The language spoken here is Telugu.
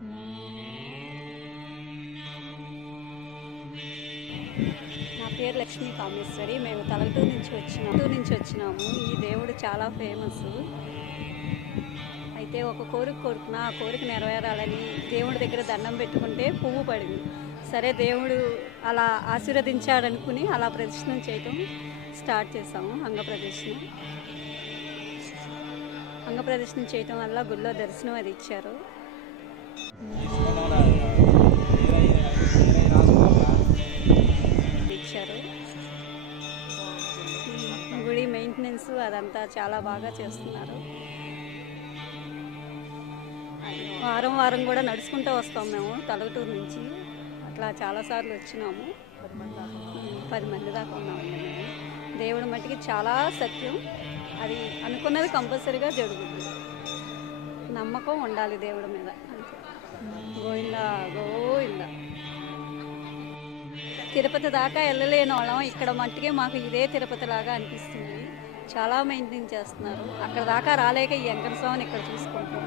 నా పేరు లక్ష్మీ కామేశ్వరి. మేము తలటూరు నుంచి వచ్చినాము. ఈ దేవుడు చాలా ఫేమస్. అయితే ఒక కోరిక కోరుకున్నా, ఆ కోరిక నెరవేరాలని దేవుడి దగ్గర దండం పెట్టుకుంటే పువ్వు పడింది. సరే దేవుడు అలా ఆశీర్వదించాడనుకుని అలా ప్రదర్శన చేయటం స్టార్ట్ చేసాము. అంగప్రదర్శన చేయటం వల్ల గుళ్ళో దర్శనం అది ఇచ్చారు. గుడి మెయింటెనెన్స్ అదంతా చాలా బాగా చేస్తున్నారు. వారం వారం కూడా నడుచుకుంటూ వస్తాం మేము తలగటూరు నుంచి. అట్లా చాలాసార్లు వచ్చినాము. 10 మంది దాకా ఉన్నామండి మేము. దేవుడి మట్టికి చాలా సత్యం. అది అనుకున్నది కంపల్సరీగా జరుగుతుంది. నమ్మకం ఉండాలి దేవుడి మీద. గోవిందా గోవిందా. తిరుపతి దాకా వెళ్ళలేని వాళ్ళం ఇక్కడ మట్టికి మాకు ఇదే తిరుపతి లాగా అనిపిస్తుంది. చాలా మెయింటైన్ చేస్తున్నారు. అక్కడ దాకా రాలేక ఈ వెంకట స్వామిని ఇక్కడ చూసుకుంటాం.